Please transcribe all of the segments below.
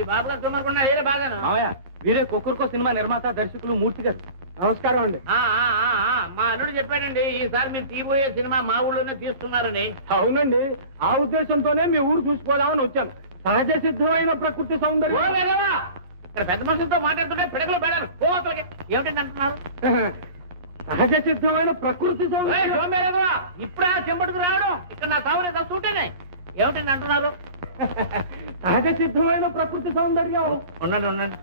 ఈ బాబు గారు తుమ్మకుండా హీరో బాగాను. వీరే కుక్కర్కో సినిమా నిర్మాత దర్శకులు మూర్తి గారు. నమస్కారం అండి. మా అల్లుడు చెప్పాడండి ఈసారి మీరు తీయబోయే సినిమా మా ఊళ్ళోనే తీస్తున్నారని. అవునండి, ఆ ఉద్దేశంతోనే మీ ఊరు చూసుకోదామని వచ్చాను. సహజ సిద్ధమైన ప్రకృతి సౌందర్యం. ఇక్కడ పెద్ద మనుషులతో మాట్లాడుతుంటే పిడకలు పెడారు కోతలకి ఏమిటండి అంటున్నారు? సహజ సిద్ధమైన ప్రకృతి సౌందర్యం. ఇప్పుడా చెంబడుకు రావడం ఇక్కడ నా సావునే తస్తుంటేనే ఏమిటండి అంటున్నారు? సహజ సిద్ధమైన ప్రకృతి సౌందర్యం. ఉండండి ఉండండి.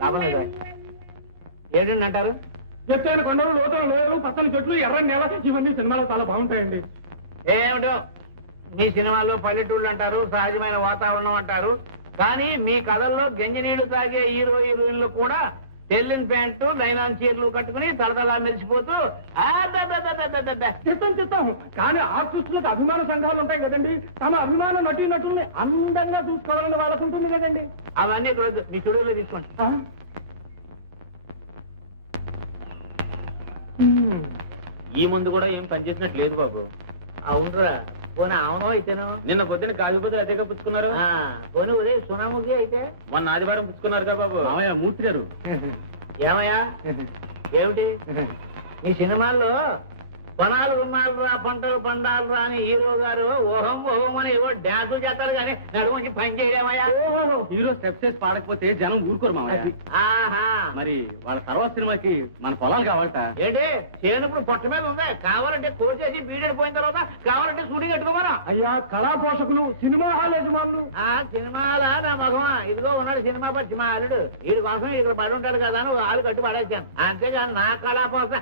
లాభం లేదు. ఏంటండి అంటారు? ఎత్తైన కొండలు, లోతైన లోయలు, పచ్చని చెట్లు, ఎర్రని నేల, ఇవన్నీ సినిమాలో చాలా బాగుంటాయండి. ఏమిటో మీ సినిమాల్లో పల్లెటూళ్ళు అంటారు, సహజమైన వాతావరణం అంటారు, కానీ మీ కథల్లో గంజినీళ్లు తాగే హీరోయిన్లు కూడా తెల్లిన ప్యాంటు, నైలాన్ చీరలు కట్టుకుని తలతలా మెరిసిపోతూ చిత్తం కానీ ఆర్టిస్టులకు అభిమాన సంఘాలు ఉంటాయి కదండి. తమ అభిమాన నటుల్ని అందంగా చూసుకోవాలని వాళ్ళకు ఉంటుంది కదండి. అవన్నీ ఇక్కడ మీ స్టూడియోలో తీసుకోండి. ఈ ముందు కూడా ఏం పనిచేసినట్టు లేదు బాబు. అవునరా, పోనీ అవునో అయితేనో. నిన్న పొద్దున్న కాజుపోతే అదేగా పుచ్చుకున్నారు. పోనీ ఉదయం సునాముఖి అయితే మొన్న ఆదివారం పుచ్చుకున్నారుగా బాబు. మూర్తి గారు. ఏమయ్యా ఏమిటి ఈ సినిమాల్లో పొలాలు ఉమ్మాలరా, పంటలు పండాలరా అని హీరో గారు ఓహం ఓహం అని ఏవో డ్యాన్సులు చేస్తారు కానీ నడుముంచి పని చేయడమయ్యా. హీరో స్టెప్స్ వేసి పాడకపోతే జనం ఊరుకోరు మామయ్య. ఆహా, మరి వాళ్ళ తర్వాత సినిమాకి మన పొలాలు కావాలట. ఏంటి చేనుప్పుడు పొట్ట మీద ఉందా? కావాలంటే కోసేసి బీడెడ్ పోయిన తర్వాత కావాలంటే షూటింగ్ కట్టుకోమరా. అయ్యా, కళా పోషకులు, సినిమా హాల్ యజమానులు. సినిమాలా నా మగమా, ఇదిగో ఉన్నాడు సినిమా పచ్చి మా అల్లుడు, వీడి కోసం ఇక్కడ పడి ఉంటాడు కదా అని ఆలు కట్టి పడేసాను. అంతేగాని నా కళా పోష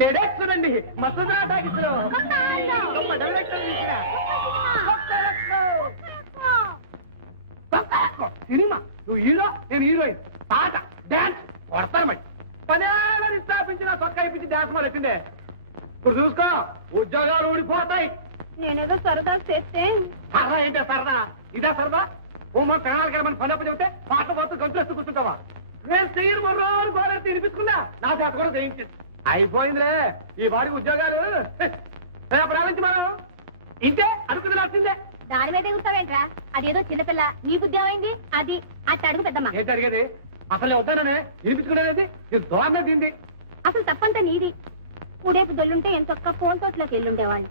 డైరెక్టరండి మసూదా టాకీస్లో సినిమా. నువ్వు హీరో, నేను హీరోయిన్. పాట, డాన్స్ కొడతాను. మరి పదేళ్ళని స్థాపించిన పక్క ఇప్పించి డాన్స్ మొదలెట్టిండే. ఇప్పుడు చూసుకో, ఉద్యోగాలు ఊడిపోతాయి. నేనేదో సరదా చేస్తే. సరదా ఏంటో సరదా? ఇదే సరదా? ఓ మన ప్రాణాలు కదా మన పని అప్పు చెబితే పాట పోతూ గంతులేస్తూ కూర్చుంటావా? నేను చెయ్యను మర్రోని గోడెత్తి వినిపించుకున్నా, నా చేత కూడా చేయించింది. అయిపోయిందిలే ఈ వాడికి ఉద్యోగాలు. ప్రారంభించి మనం ఇంతే అడుగుది రాసిందే. దాని మీద ఎగురుతావేంట్రా? అదేదో చిన్నపిల్ల, నీ బుద్ధి ఏమైంది? అది అట్ట అడుగు పెద్దమ్మా. ఏంటి అడిగేది? అసలు వద్దాననే వినిపించుకునేది దోరణ దీన్ని. అసలు తప్పంతా నీది. ఉడేపు దొల్లుంటే ఎంతొక్క ఫోన్ తోటలోకి వెళ్ళుండేవాళ్ళు.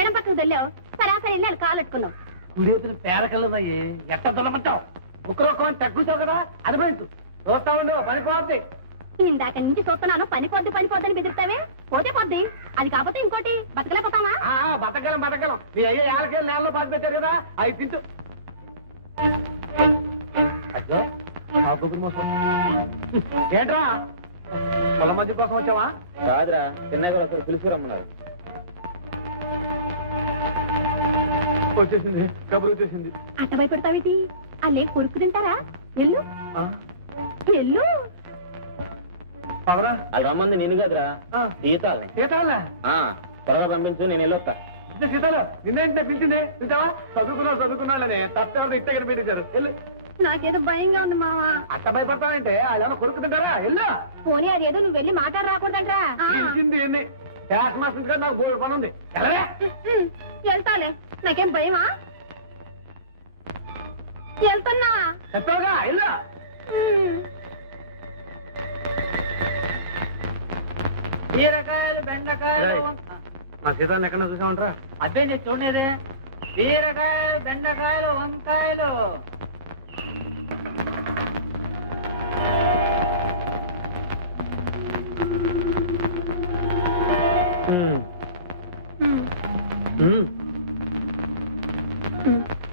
ఎడం పక్కకు దొల్లావు, సరాసరి వెళ్ళి అది కాలెట్టుకున్నావు. కుడేపుని పేరకల్లదయ్యి ఎట్ట దొల్లమంటావు? ఒక్కరొక్కమని తగ్గుతావు కదా, అనుభవించు. చూస్తా ఉండు, పనిపోద్ది. ఇందాక నుంచి చూస్తున్నాను, పనిపోద్దని బెదిరిస్తావే. పోతే పోద్ది, అది కాకపోతే ఇంకోటి బతకలేకపోతావా? బతకలం. మీ అయ్యే 50 ఏళ్ళ నేలలో బాధ పెట్టారు కదా, అవి తింటూ. ఏంట్రా పొలం మధ్య కోసం వచ్చావా? కాదురా, చిన్నగా ఒకరు పిలుచుకురమ్మన్నారు. వచ్చేసింది, కబురు వచ్చేసింది. అట్ట భయపడతావేటి? ఆ లేక కొరుకు తింటారా? ఎల్లు ఎల్లు. పవరా అది రమ్మంది నేను కాదురా, సీతాలు. సీతాలా? త్వరగా పంపించు, నేను వెళ్ళొస్తా. సీతాలు నిన్నేంటే పిలిచింది? చూసావా, చదువుకున్నాళ్ళనే తప్పేవాళ్ళు ఇట్టగడ పెట్టించారు. వెళ్ళు. నాకేదో భయంగా ఉంది మావా. అట్ట భయపడతావంటే వాళ్ళు ఏమైనా కొరుకు తింటారా? వెళ్ళు. పోనీ అదేదో నువ్వు వెళ్ళి మాట్లాడి రాకూడదంటరా. పిలిచింది ఎన్ని క్యాష్ మాసం కదా, నాకు బోర్డు పని ఉంది. వెళ్తాలే, నాకేం భయమా? వెళ్తున్నా. చెప్పావుగా, వెళ్ళు. బీరకాయలు, బెండకాయలు. మా సీతాన్ని ఎక్కడ చూసామంటారా? అర్థం చేసి చూడలేదే. బీరకాయలు, బెండకాయలు, వంకాయలు.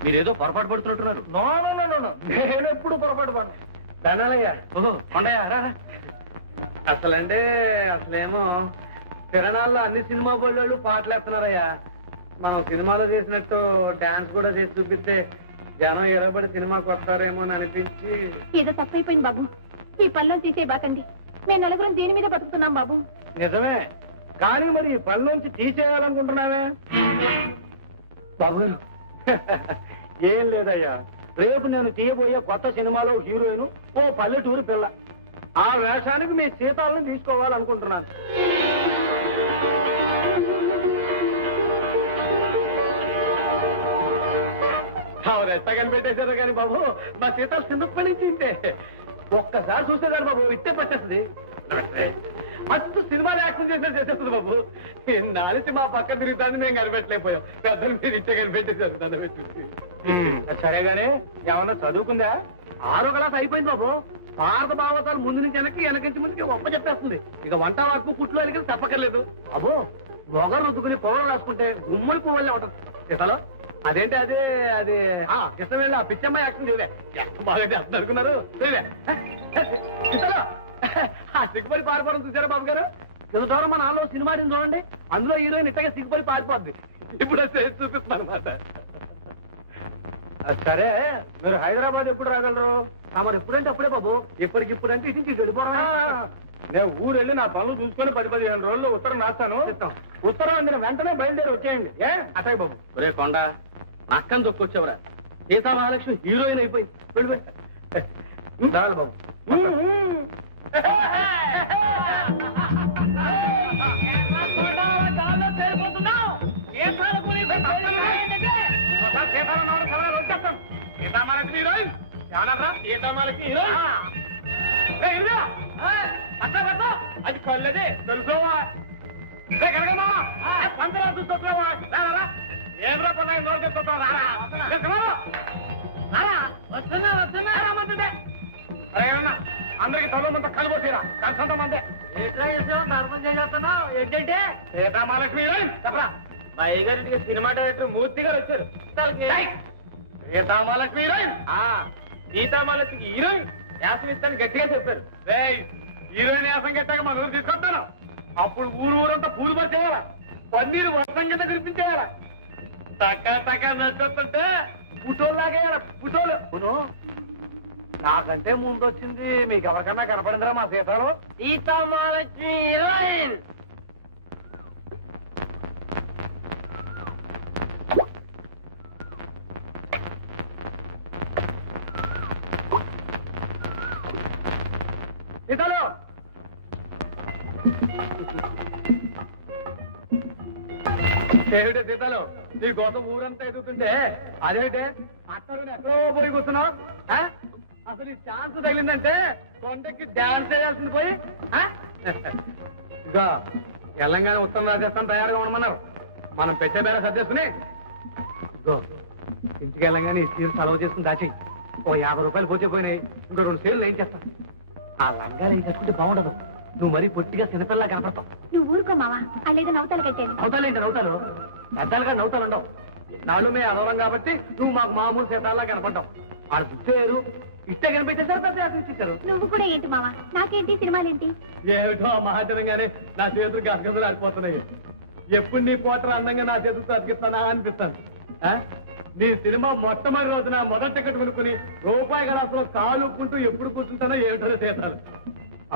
మీరేదో పొరపాటు పడుతున్నట్టున్నారు. నేను ఎప్పుడు పొరపాటు పడ ధనాలయ్యా. ఓహో కొండయ్యా రా. అసలేమో తిరణాల్లో అన్ని సినిమా బోళ్ళు పాటలు వేస్తున్నారయ్యా. మనం సినిమాలో చేసినట్టు డాన్స్ కూడా చేసి చూపిస్తే జనం ఎరబడి సినిమాకి వస్తారేమో అని అనిపించి. ఏదో తప్పైపోయింది బాబు, ఈ పనిలో తీసే బాకండి. మేము నలుగురం దేని మీద బతుకుతున్నాం బాబు. నిజమే, కానీ మరి ఈ పని నుంచి తీసేయాలనుకుంటున్నావే బాబు గారు? ఏం లేదయ్యా, రేపు నేను తీయబోయే కొత్త సినిమాలో హీరోయిన్ ఓ పల్లెటూరు పిల్ల. ఆ వేషానికి మీ సీతాలను తీసుకోవాలనుకుంటున్నాను. ఎంత కనిపెట్టేశారు కానీ బాబు, మా సీతాలు చిన్నప్పటి నుంచి ఇంతే. ఒక్కసారి చూసేదారు బాబు, ఇట్టే పట్టేస్తుంది. మస్తు సినిమాలు యాక్షన్ చేసేస్తుంది బాబు. నాలిసి మా పక్క తిరుగుతాన్ని మేము కనిపెట్టలేకపోయాం. పెద్దలు మీరు ఇట్టే కనిపెట్టేశారు. దాన్ని పెట్టి సరేగానే ఏమన్నా చదువుకుందా? 6వ క్లాస్ అయిపోయింది బాబు. భారత భావతాలు ముందు నుంచి వెనకించి ముందుకి ఒప్ప చెప్పేస్తుంది. ఇక వంట వరకు కుట్లు అలికి తప్పక్కర్లేదు బాబు. మొగరు రుద్దుకుని పొగలు రాసుకుంటే గుమ్మడి పువ్వులే ఉంటుంది. ఇతలో అదేంటి అదే అది ఇష్టం వెళ్ళి ఆ పిచ్చమ్మ యాక్షన్ చూడే బాగా చేస్తుంది అనుకున్నారు. ఇతలో ఆ సిగ్గుపడి పారిపోవడం చూసారా బాబు గారు? కింద మన నాలో సినిమా చూడండి, అందులో హీరోయిన్ ఇట్టగా సిగ్గుపడి పారిపోద్ది. ఇప్పుడు చూపిస్తున్నాను అనమాట. సరే, మీరు హైదరాబాద్ ఎప్పుడు రాగలరు? మరి ఎప్పుడంటే అప్పుడే బాబు. ఇప్పటికిప్పుడు అంటే ఇటు వెళ్ళిపోవడం. నేను ఊరు వెళ్ళి నా పనులు చూసుకొని 10-15 రోజుల్లో ఉత్తరం రాస్తాను. ఉత్తరం అందిన వెంటనే బయలుదేరి వచ్చేయండి. అటాయ్ బాబు. ఒరే కొండ, నక్కని దొక్కొచ్చావురా. సీతా మహాలక్ష్మి హీరోయిన్ అయిపోయింది. వెళ్ళిపోయి చాలు బాబు. అది కళ్ళదే తెలుసుకోవా? పంచరా చూసుకోవా? ఏమరా పదాయి నోరు చెప్తావా? అరేనా అందరికి తలమంతా కలబోసిరా, కలిసంత మందే ధర్మం చేస్తున్నావు ఏంటంటే సీతామహాలక్ష్మి చెప్పరా? మా అయ్యగారింటికి సినిమా డైరెక్టర్ మూర్తి గారు వచ్చారు. సీతామహాలక్ష్మి సీతామహాలక్ష్మికి హీరోయిన్ యాసం ఇస్తాను గట్టిగా చెప్పారు. హీరోయిన్ యాసం గట్టాక మన ఊరు తీసుకొస్తాను. అప్పుడు ఊరంతా పూలు పట్టేయాలా, పన్నీరు వర్షం కింద కురిపించేయాలా. టక్క నచ్చుతుంటే పుటోలు లాగేయాలా. పుటోలు నాకంటే ముందు వచ్చింది. మీకు ఎవరికన్నా కనపడిందిరా మా సీతాలు? సీతామహాలక్ష్మి హీరోయిన్. సీతాలు ఏమిటే సీతాలు, నీ కోసం ఊరంతా ఎదుగుతుంటే అదేంటే అత్తరుని ఎక్కడో పోయి కూర్చున్నావు? అసలు ఈ ఛాన్స్ తగిలిందంటే కొండకి డాన్స్ చేయాల్సింది పోయి. ఇక తెలంగాణ ఉత్తరం రాజస్థాన్ తయారుగా ఉండమన్నారు. మనం పెట్టే బేర సర్దేసుకుని ఇంటికి వెళ్ళంగానే ఈ సీరు సెలవు చేసుకుని దాచి ఓ 50 రూపాయలు పోతే పోయినాయి. ఇంకో 2 సీర్లు ఏం చేస్తాం? ఆ లంగాలు ఏం కట్టుకుంటే బాగుండదు. నువ్వు మరీ పొట్టిగా చిన్నపిల్లలా కనపడతావు. నువ్వు ఊరుకో మావా, అల్లేదో నవ్వుతాలు కట్టాను. నవ్వుతాలేంటి? నవ్వుతారు పెద్దలుగా నవ్వుతాలు ఉండవు. నాళ్ళు మే అదవరం కాబట్టి నువ్వు మాకు మామూలు సీతాల్లా కనపడ్డావు. వాళ్ళు చూసేరు ఇష్టే కనిపెట్టేశారు, పెద్ద ఇచ్చారు. నువ్వు కూడా ఏంటి మావా, నాకేంటి సినిమాలేంటి? ఏమిటో మహాజనంగానే నా చేతులు గసగసలు ఆడిపోతున్నాయి. ఎప్పుడు నీ పోటర్ అందంగా నా చేతులతో అతికిస్తానా అనిపిస్తాను. నీ సినిమా మొట్టమొదటి రోజున మొదటి టికెట్ కొనుక్కుని రూపాయి గలాసులో కాలు ఉక్కుంటూ ఎప్పుడు కూర్చుంటానో ఏమిటో సీతాలు.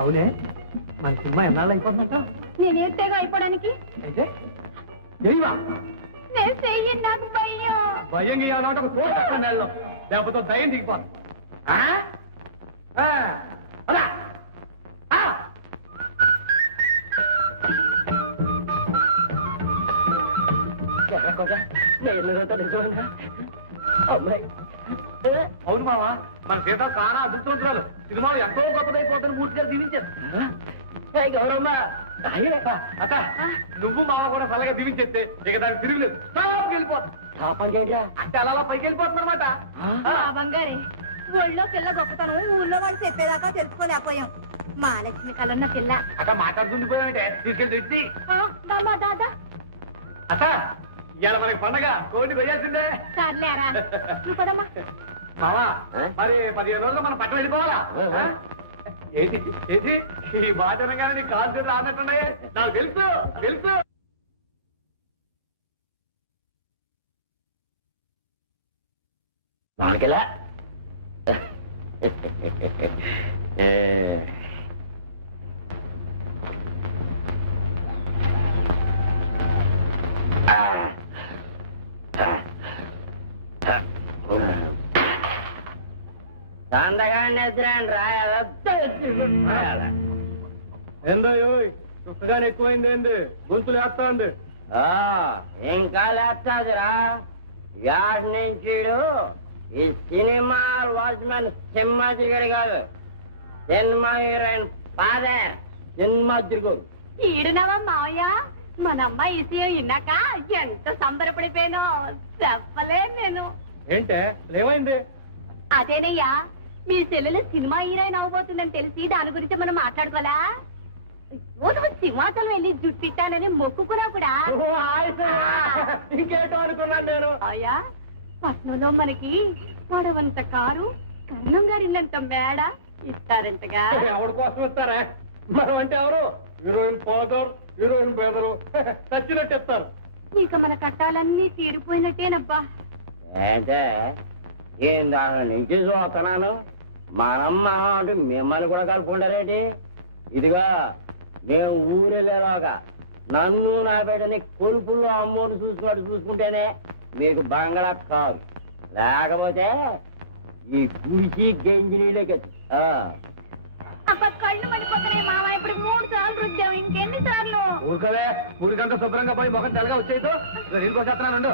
అవునే, మన సినిమా ఎన్నాళ్ళు అయిపోతుందంట? నేను ఏడ్తేగా అయిపోవడానికి అయితే ఏవా నేను చెయ్యి, నాకు భయం. భయం గీయాలంటే ఒక తోట నెలలో లేకపోతే దయ్యం దిగిపోతుంది. అవును మావా, మన సీత చాలా అదృష్టవంతురాలు. సినిమాలు ఎంతో గొప్పదైపోతాను మూర్తి గారు దీవించారు. గౌరమ్మ అక్క, నువ్వు మావ కూడా చల్లగా దీవించేస్తే ఇక దానికి తిరుగులేదు. వెళ్ళిపోతుంది అంటే అలా పైకి వెళ్ళిపోతుంది అనమాట. బంగారే, ఒళ్ళో పిల్ల గొప్పతనం ఊళ్ళో వాళ్ళు చెప్పేదాకా తెలుసుకోలేకపోయాం. మహాలక్ష్మి కలన్న పిల్ల అక్క మాట్లాడుతుండిపోయామంటే తీసుకెళ్ళి తెచ్చి దాదా దాదా అక్క ఇవాళ మనకి పండగ కోడి వేయాల్సిందే సర్లేరా నువ్వు పదమ్మా మావా మరి 15 రోజులు మనం పట్టం వెళ్ళిపోవాలా ఏంటి ఏంటి ఈ బాధనగానే నీ కాలు చేతులు ఆడినట్టున్నాయి నాకు తెలుసు తెలుసు మాకెలా సందగాన్ని ఎదురాని రాయాల ఏందో చుక్కగానే ఎక్కువైంది ఏంది గొంతులు వేస్తా ఉంది ఇంకా లేస్తాదిరా యాడ్ నుంచి ఈ సినిమా వాచ్మెన్ సింహాద్రిగడి కాదు సినిమా హీరోయిన్ ఫాదర్ సింహాద్రిగడు ఈడునవా మావయ్య మన అమ్మాయి ఇసీ ఇన్నాక ఎంత సంబరపడిపోయానో చెప్పలే నేను ఏంటే ఏమైంది అదేనయ్యా మీ సెల్లులో సినిమా హీరోయిన్ అవబోతుందని తెలిసి దాని గురించి మనం మాట్లాడుకోవాలా నువ్వు సింహాచలం వెళ్ళి జుట్టిట్టానని మొక్కుకున్నావు కూడా ఇంకేటో అనుకున్నాను నేను అయ్యా పట్నంలో మనకి పొడవంత కారు కర్ణం గారినంత మేడ ఇస్తారంటగా ఎవరి కోసం ఇస్తారా మనం అంటే ఎవరు హీరోయిన్ ఫాదర్ హీరోయిన్ బ్రదరు చచ్చినట్టు ఇస్తారు ఇక మన కట్టాలన్నీ తీరిపోయినట్టేనబ్బా అంటే ఏం దాని నుంచి చూస్తున్నాను మనమ్మ అంటే మిమ్మల్ని కూడా కలుపుకుంటారేంటి ఇదిగా మేము ఊరెళ్ళేలాగా నన్ను నా బిడ్డని కొలుపుల్లో అమ్మోడు చూసుకున్నట్టు చూసుకుంటేనే మీకు బంగళా కాదు లేకపోతే ఈ గుడిసి గంజి నీళ్ళకి అబ్బా కళ్ళు పడిపోతున్నాయి మావా ఇప్పుడు 3 సార్లు రుద్దాం ఇంకెన్ని సార్లు ఊరుకవే ఊరికంతా శుభ్రంగా పోయి ముఖం తెల్లగా వచ్చేయతో నీళ్ళు కోసేస్తున్నాను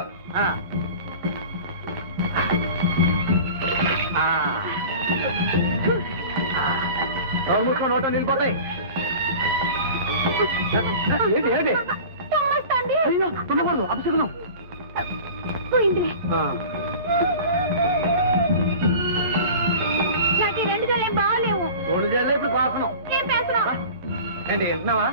మూసుకొని నోటో నిలిపోతాయి ఏంటి ఏంటి తుమ్మొస్తోంది. అయ్యో తుమ్మకూడదు అపశకునం పోయిందిలే నాకు ఈ 2 సార్లు ఏం బాగలేవు రెండు చేయాలి ఇప్పుడు కోసనం ఏం పేస్తున్నావు ఏంటి వింటున్నావా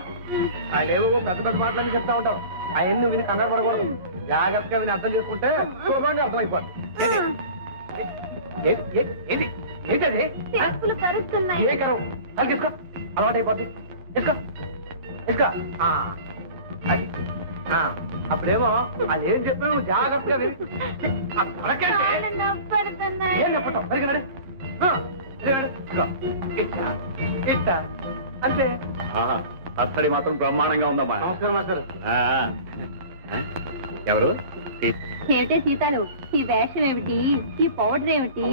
అదేవో పెద్ద పెద్ద మాటలని చెప్తా ఉంటావు అవన్నీ విని కంగారు పడకూడదు జాగ్రత్తగా విని అర్థం చేసుకుంటే చూడండి అర్థమైపోతుంది ఏంటి ఏంటది చెప్పులు కరుస్తున్నాయి ఏ కరం అది తీసుకో అలవాటు అయిపోద్ది తీసుకో తీసుకో అది అప్పుడేమో అదేం చెప్పావు నువ్వు జాగ్రత్తగా విని కాళ్ళు నొప్పెడుతున్నాయి. ఏం చెప్పటం పరిగినాడు ఇట్టా అంతే అస్తడి మాత్రం బ్రహ్మాండంగా ఉందమ్మా నమస్కారం మాస్టర్ ఎవరు ఏమిటే సీతాలు ఈ వేషం ఏమిటి ఈ పౌడర్ ఏమిటి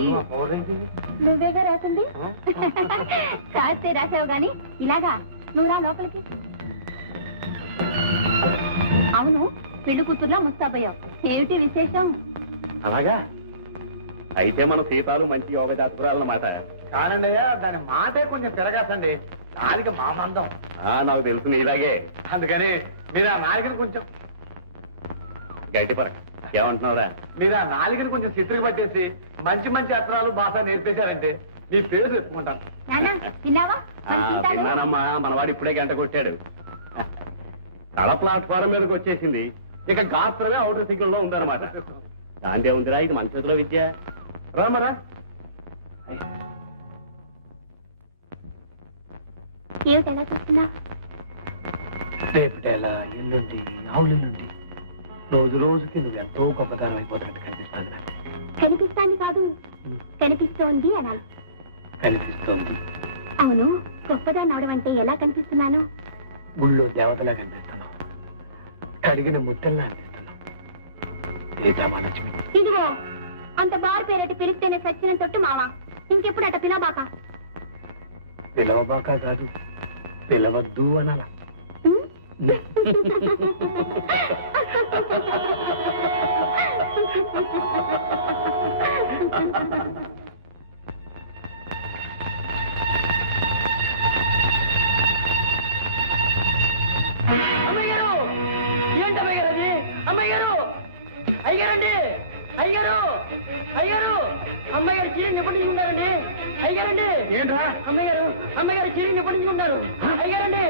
నువ్వేగా రాసింది కాస్తే రాసావు గాని ఇలాగా నువ్వు రా లోపలికి అవును పెళ్లి కూతుర్లా ముస్తాబయ్యావు ఏమిటి విశేషం అలాగా అయితే మన సీతాలు మంచి యోగ జాతకురాలన్నమాట కానండి అయ్యా దాని మాటే కొంచెం తిరగాసండి నాలుక మా మందం నాకు తెలుసు ఇలాగే అందుకని మీరు ఆ నాలుకని కొంచెం గట్టి పరక ఏమంటున్నావురా మీరు ఆ నాలుకని కొంచెం చిత్రికి పట్టేసి మంచి మంచి అక్షరాలు భాష నేర్పేశారంటే మీ పేరు చెప్పుకుంటాను నాన్న తిన్నావా మరి సీతాలు? తిన్నానమ్మా మనవాడు ఇప్పుడే గంట కొట్టాడు తల ప్లాట్ఫారం మీదకి వచ్చేసింది ఇక గాత్రమే అవుటర్ సిగ్నల్ లో ఉందన్నమాట దాందే ఉందిరా ఇది మన చేతిలో విద్య రామరా ఏమిటి ఎలా చూస్తున్నా రేపటేలా ఎల్లుండి ఆవులెల్లుండి రోజు రోజుకి నువ్వు ఎంతో గొప్పతనం అయిపోతున్నట్టు కనిపిస్తుంది నాకు కనిపిస్తాను కాదు కనిపిస్తోంది అనాలి కనిపిస్తోంది అవును గొప్పదాన్ని అవడం అంటే ఎలా కనిపిస్తున్నాను గుళ్ళో దేవతలా కనిపిస్తున్నావు కడిగిన ముద్దల్లా అనిపిస్తున్నావు సీతామహాలక్ష్మి ఇదిగో అంత బారు పేరటి పిలిస్తేనే సచ్చిన తొట్టు మావా ఇంకెప్పుడు అట పిలబాక పిలవబాక కాదు పిలవద్దు అనాల అమ్మయ్యారు ఏంటి అమ్మయ్యారు అది అమ్మయ్యారు అయ్యారండి అయ్యారు అయ్యారు అమ్మయ్యారు చీర నిపుణులు ఉన్నారండి అయ్యారండి ఏంట్రా అమ్మగారు చీరిని పడించుకుంటారు అయ్యారండి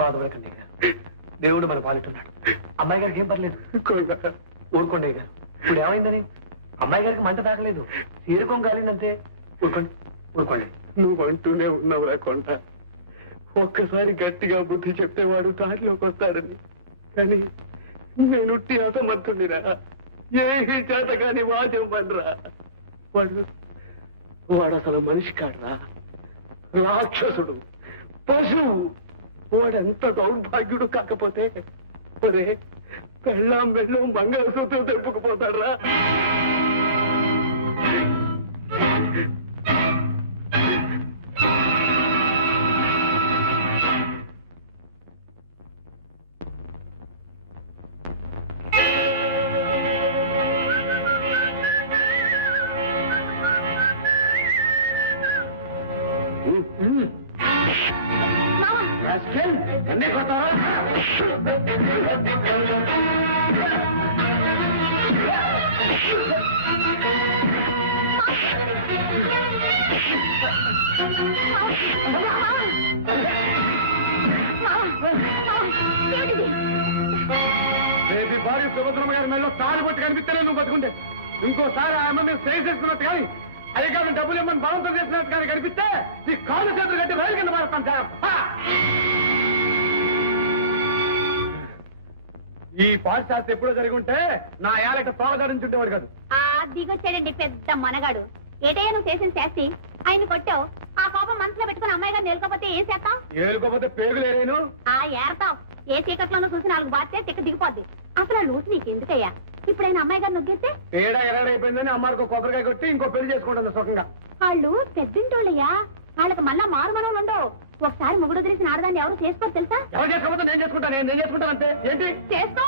బాధపడకండి దేవుడు మన పాలిస్తున్నాడు. అమ్మాయి గారికి ఏం పర్లేదు. ఊరుకోండి గారు. ఇప్పుడు ఏమైందని? అమ్మాయి గారికి మంట తాకలేదు, తీరుకోం కాలిందంతే. ఊరుకోండి ఊరుకోండి. నువ్వు అంటూనే ఉన్నావురా కొంట. ఒక్కసారి గట్టిగా బుద్ధి చెప్తే వాడు దారిలోకి వస్తాడని. కానీ నేను అసమర్థునిరా. ఏ చేత కాని వాద్యం పడరా. వాడు అసలు మనిషి కాడరా, రాక్షసుడు, పశువు. వాడెంత దౌర్భాగ్యుడు కాకపోతే ఒరే పెళ్ళాం బెళ్ళం మంగళసూత్రం తెప్పుకుపోతాడ్రా. రేపు భార్య సుభద్రమ్మ గారి మెడలో తాడు పట్టి కనిపిస్తేనే నువ్వు బతుకుంటే, ఇంకోసారి ఆమె మీద సైజ్ చేసుకున్నట్టు కానీ అధికారులు డబ్బులు ఇమ్మని బలవంతం చేసినట్టు కానీ కనిపిస్తే ఈ కాళ్ళు చేతులు కట్టి రైలు కింద మారుతాను సార్. ఈ పాశ్చాత్య ఎప్పుడో జరిగి ఉంటే నా ఏళ్ళకి తోలగాడించుంటేవాడు కాదు. దిగొచ్చాడండి పెద్ద మనగాడు. ఏటయ్యా నువ్వు చేసిన శాస్తి? ఆయన కొట్టావు, ఆ కోపం మనసులో పెట్టుకుని అమ్మాయి గారు నేలుకోపోతే ఏం చేస్తాం? ఏలుకోపోతే పేగులేను. ఏరతాం. ఏ చీకట్లోనూ చూసి 4 బాధ్యత తిక్క దిగిపోద్ది. అసలు ఆ లూటు నీకెందుకయ్యా? ఇప్పుడైనా అమ్మాయి గారు నొగ్గేస్తే ఏడా ఎరడైపోయిందని అమ్మాయికి కొబ్బరికాయ కొట్టి ఇంకో పెళ్లి చేసుకుంటుంది సుఖంగా. వాళ్ళు పెద్దింటోళ్ళయ్యా, వాళ్ళకి మళ్ళా మారుమనం ఉండవు. ఒకసారి మొగుడు వదిలేసిన ఆడదాన్ని ఎవరు చేసుకోరు తెలుసా? ఎవరు చేసుకోకపోతే నేను చేసుకుంటాను అంతే. ఏంటి చేసుకో?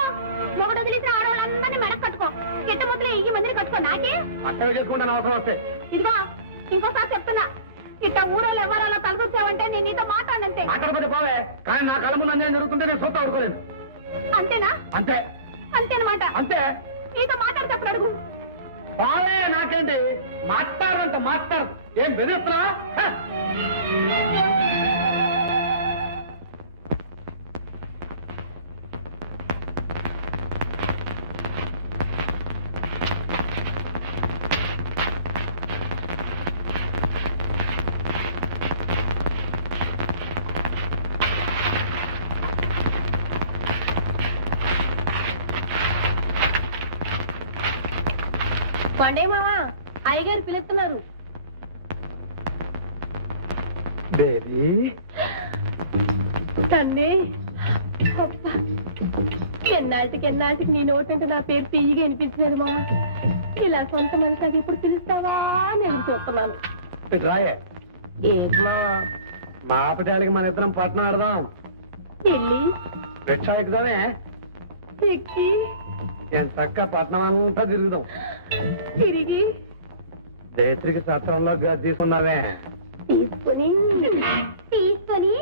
మొగుడు వదిలేసిన ఆడవాళ్ళందరినీ మెడకు కట్టుకో, కిట్ట ముద్దులు ఈ మందిని కట్టుకో. నాకే అట్టగా చేసుకుంటాను అవసరం వస్తే. ఇదిగో ఇంకోసారి చెప్తున్నా, ఇట్ట ఊరోళ్ళు ఎవరో తలకొచ్చావంటే నేను నీతో మాట్లాడంతే. మాట్లాడకపోతే పోవే, కానీ నా కళ్ళ ముందు అన్యాయం జరుగుతుంటే నేను సొంత ఊరుకోలేను. అంతేనా? అంతే అంతేనమాట. అంతే. నీతో మాట్లాడేటప్పుడు అడుగు. పోవే, నాకేంటి మాట్లాడంత మాట్లాడు. ఏం బెదిరిస్తున్నా? పండే మావా, అయ్యగారు పిలుస్తున్నారు. బేబీ తన్నే ఎన్నాటికి నీ నోటంటే నా పేరు తీయగా అనిపించలేదు మామ. ఇలా సొంత మనసాగి ఎప్పుడు పిలుస్తావా అని ఎదురు చూస్తున్నాను. రాయే ఏంటి మావా? మా ఆపటానికి మన ఇద్దరం పట్నం ఆడదాం. వెళ్ళి రిక్షా ఎక్కుదామే. ఎక్కి నేను చక్క పట్నం అంతా తిరుగుదాం. తిరిగి జయత్రికి సత్రంలో తీసుకున్నావే. తీసుకొని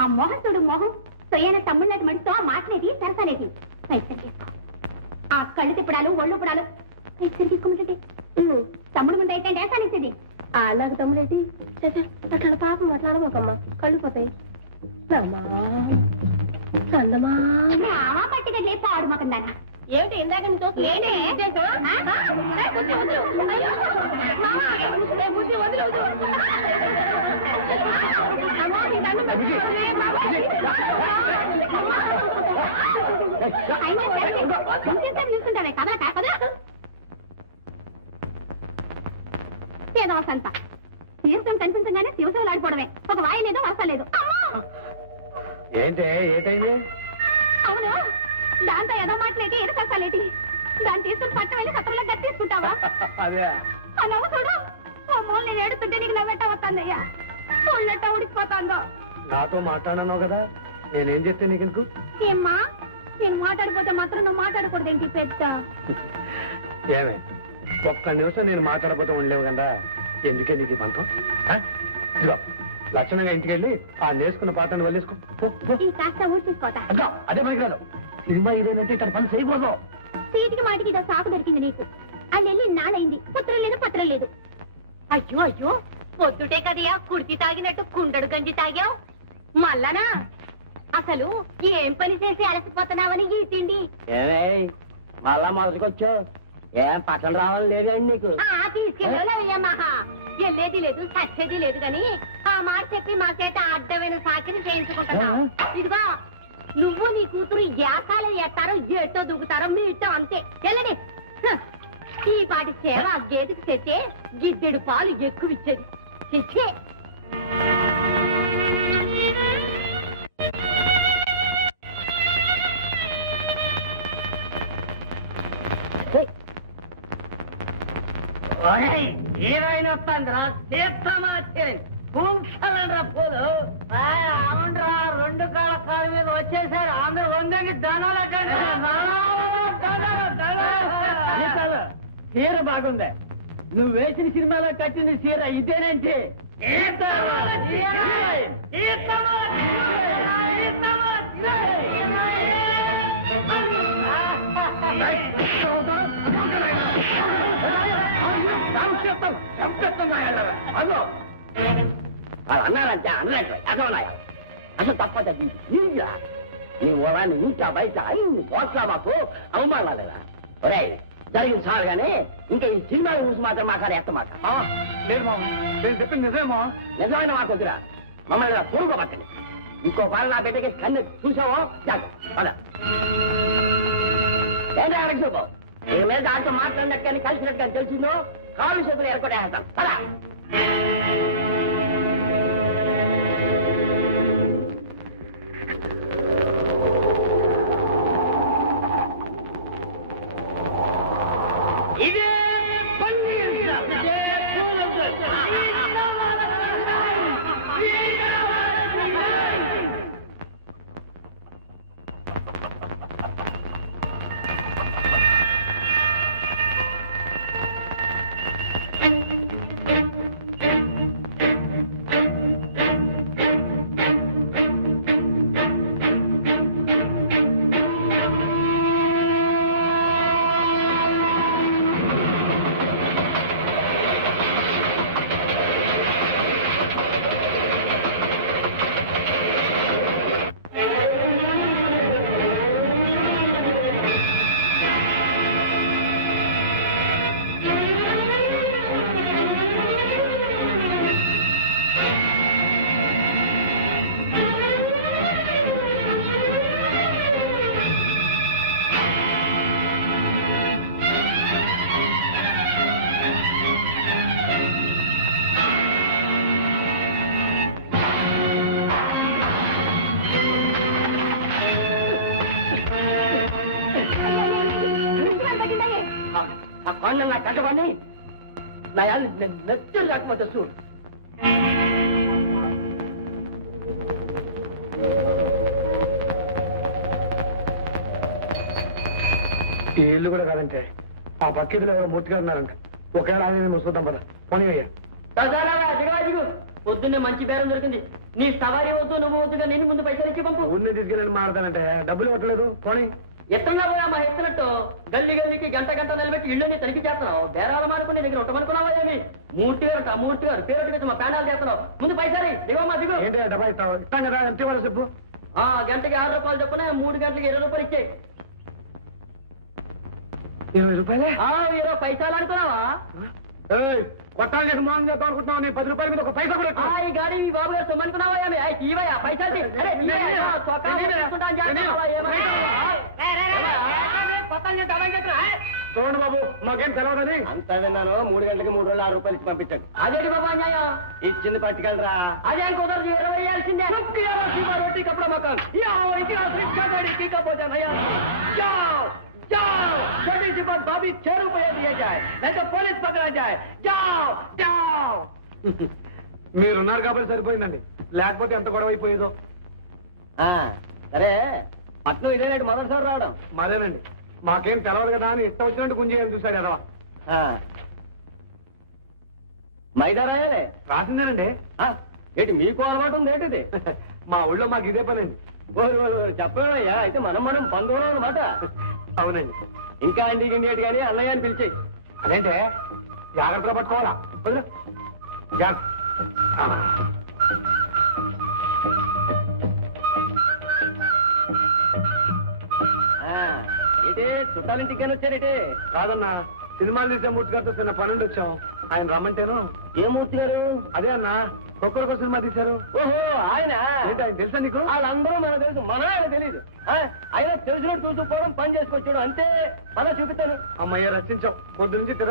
ఆ మొహం చూడు, మొహం సొయ్యన తమ్ముళ్ళకి మడితో మాటలేది సరసాలేది పైసలు తీసుకో. ఆ కళ్ళు తిప్పడాలు ఒళ్ళు పుడాలు పైసలు తీసుకోమంటే తమ్ముడు ముందు అయితే వేసానిచ్చేది. అలాగ తమ్ముడేంటి అట్లా పాపం మాట్లాడబోకమ్మా కళ్ళు పోతాయి. పట్టిగా లేపు ఆడు మాకందానా ఏమిటి ఇందాక చూస్తుంటానే కదా కాకదా ఏదో సంత తీర్థం కనిపించగానే శివశివలు ఆడిపోవడమే. ఒక వాయి లేదు వరస లేదు. ఏంటైంది? అవును దాంతో ఏదో మాటలేటి ఏదో సరసాలేటి. దాన్ని తీసుకుని పట్టం వెళ్ళి సత్రంలో గట్టి తీసుకుంటావా? అదే ఆ నవ్వు చూడు. ఓ మూల నేను ఏడుతుంటే నీకు నవ్వెట్ట వస్తుందయ్యా. ఒళ్ళెట్ట ఉడికిపోతాందో. నాతో మాట్లాడన్నావు కదా, నేనేం చెప్తే నీకెందుకు? ఏమ్మా నేను మాట్లాడిపోతే మాత్రం నువ్వు మాట్లాడకూడదేంటి పెద్ద? ఏమే ఒక్క నిమిషం నేను మాట్లాడబోతే ఉండలేవు కదా, ఎందుకే నీకు ఈ పంతం? ఇదిగో లక్షణంగా ఇంటికి వెళ్ళి ఆ నేర్చుకున్న పాటను వెళ్ళేసుకో. ఈ కాస్త ఊరి తీసుకోతా. అదే మనకి రాదు. సినిమా ఇదేనంటే ఇతను పని చేయకూడదు. సీటికి మాటికి ఇదో సాకు దొరికింది నీకు. అది వెళ్ళి నాడైంది. పుత్రం లేదు పత్రం లేదు. అయ్యో అయ్యో పొద్దుటే కదయా కుర్తి తాగినట్టు కుండడు గంజి తాగావు మళ్ళనా? అసలు ఏం పని చేసి అలసిపోతున్నావని ఈ తిండి మళ్ళా మొదటికొచ్చావు. ఏం పక్కన రావాలి లేదండి నీకు? తీసుకెళ్ళమహా వెళ్ళేది లేదు సచ్చేది లేదు గాని ఆ మాట చెప్పి మా చేత అడ్డమైన సాకిని చేయించుకుంటున్నావు. ఇదిగో నువ్వు నీ కూతురు యాసాలు ఎత్తారో ఎట్టో దూకుతారో మీ ఇట్టో అంతే. వెళ్ళని ఈ పాటి సేవ ఆ గేదెకి తెచ్చే గిద్దెడు పాలు ఎక్కువ ఇచ్చేది. తెచ్చే హీరోయిన్ వస్తాందిరా, తీర్థమా పూంక్షలండ్రా పూలు. అవునరా, రెండు కాళ్ళ కాళ్ళ మీద వచ్చేసారు అందరూ. వందకి ధనాల చీర బాగుంది. నువ్వు వేసిన సినిమాలో కట్టింది చీర ఇదేనేంటి? అన్నారంటే అన్నట్టు అదోనాయా అసలు తప్పదా నీరా? నీ ఊరాన్ని ఇంకా బయట అన్ని పోట్లా మాకు అవమానాలేదా? ఒరే జరిగింది సార్ గానీ ఇంకా ఈ సినిమా గురించి మాత్రం మాట్లాడే ఎత్తమాట లేదు మామ, నేను చెప్పింది నిజమేమో. నిజమైన మాకు వద్దురా, మమ్మల్ని పురుగు పట్టండి. ఇంకో పాలు నా బిడ్డకి కన్ను చూసావో జాగ్రత్త. ఏంటో అడగ చూపు. ఇక మీద దాంతో మాట్లాడినట్టు కానీ కలిసినట్టు కానీ తెలిసిందో కాళ్ళు చేతులు ఏర్పడేస్తాను కదా. ఇదే ఆ కొండ నా కట్టబడి నా నెత్తురు రాకపోతే చూడు. ఈ ఇల్లు కూడా కాదంటే ఆ పక్కిదిలో ఎవరో మూర్తిగా ఉన్నారంట. ఒకవేళ ఆయన చూద్దాం పద. పోనీ అయ్యా అదిగో పొద్దున్నే మంచి బేరం దొరికింది. నీ సవారీ వద్దు, నువ్వు వద్దుగా నేను ముందు పైసలు ఇచ్చి పంపు. ఊరిని తీసుకెళ్ళి మాడతానంటే డబ్బులు ఇవ్వట్లేదు పోనీ. ఎత్తన్నా పోయా మా ఎత్తునట్టు గల్లి గల్లికి గంట గంట నిలబెట్టి ఇళ్ళని తనిఖీ చేస్తున్నావు. బేరాలు మానుకుని దగ్గర ఉండమనుకున్నావా ఏమి? మూర్తి గారు పేరు మా ప్యానాలు చేస్తున్నావు. ముందు పైసలు దిగమ్మా దిగు. ఏంటి డబ్బా ఇస్తావు? ఇస్తాం కదా, ఎంత ఇవ్వాలి చెప్పు. గంటకి 6 రూపాయలు చొప్పున 3 గంటలకి 20 రూపాయలు ఇచ్చాయి. 20 రూపాయలే? 20 పైసలు అనుకున్నావా? కొట్టాలు చేసి మోహన్ చేద్దాం అనుకుంటున్నావు. నీ 10 రూపాయల మీద ఒక పైసా కూడా ఎక్కువ. ఈ గాడి మీ బాబు గారు సొమ్మనుకున్నావా ఏమి? ఇవయా పైసలు తీ. అరే, ఇవయ్యా, చొక్కా తీసుకుంటా అని చేస్తున్నావా? చూడండి బాబు, మాకేం తెలవదని. అంతా విన్నాను. 3 గంటలకి 3 రోజులు 6 రూపాయలు ఇచ్చి పంపించాడు. అదేంటి బాబా అన్యాయం? ఇచ్చింది పట్టుకెళ్ళరా. అదేం కుదరదు, 20 వేయాల్సిందే. రోటీ కప్పుడు మకాన్ छोटी सी बात भाभी 6 रुपये दिए जाए, नहीं तो पुलिस पकड़ा जाए. जाओ जाओ. మీరున్నారు కాబట్టి సరిపోయిందండి, లేకపోతే ఎంత గొడవ అయిపోయేదో. సరే, పట్నం ఇదేనండి మొదటిసారి రావడం. మరేనండి, మాకేం తెలవదు కదా అని ఇష్టం వచ్చినట్టు గుంజేయాలని చూశాడు ఎదవా. మైదా రాయాలే రాసిందేనండి. ఏంటి మీకు అలవాటు ఉంది ఏంటిది? మా ఊళ్ళో మాకు ఇదే పనండి. చెప్పేవయ్యా, అయితే మనం బంధువులు అనమాట. అవునండి. ఇంకా అండి గిండి కానీ అన్నయ్య అని పిలిచేయి. అదేంటే జాగ్రత్తగా పట్టుకోవాలా? వదిలు. ఇటే చుట్టాలింటికి కానీ వచ్చారేటే? కాదన్నా, సినిమాలు తీసే మూర్తి గారితో చిన్న పనుండి వచ్చాం. ఆయన రమ్మంటేను. ఏ మూర్తి గారు? అదే అన్నా, ఒక్కొక్క సినిమా తీశారు. ఓహో, ఆయన ఏంటి, ఆయన తెలుసా నీకు? వాళ్ళందరూ మనకు తెలుసు, మనం ఆయన తెలియదు. ఆయన తెలిసినట్టు చూసుకోవడం, పని చేసుకొచ్చాడు అంతే. మనం చూపిస్తాను. అమ్మయ్య రచించాం పొద్దు నుంచి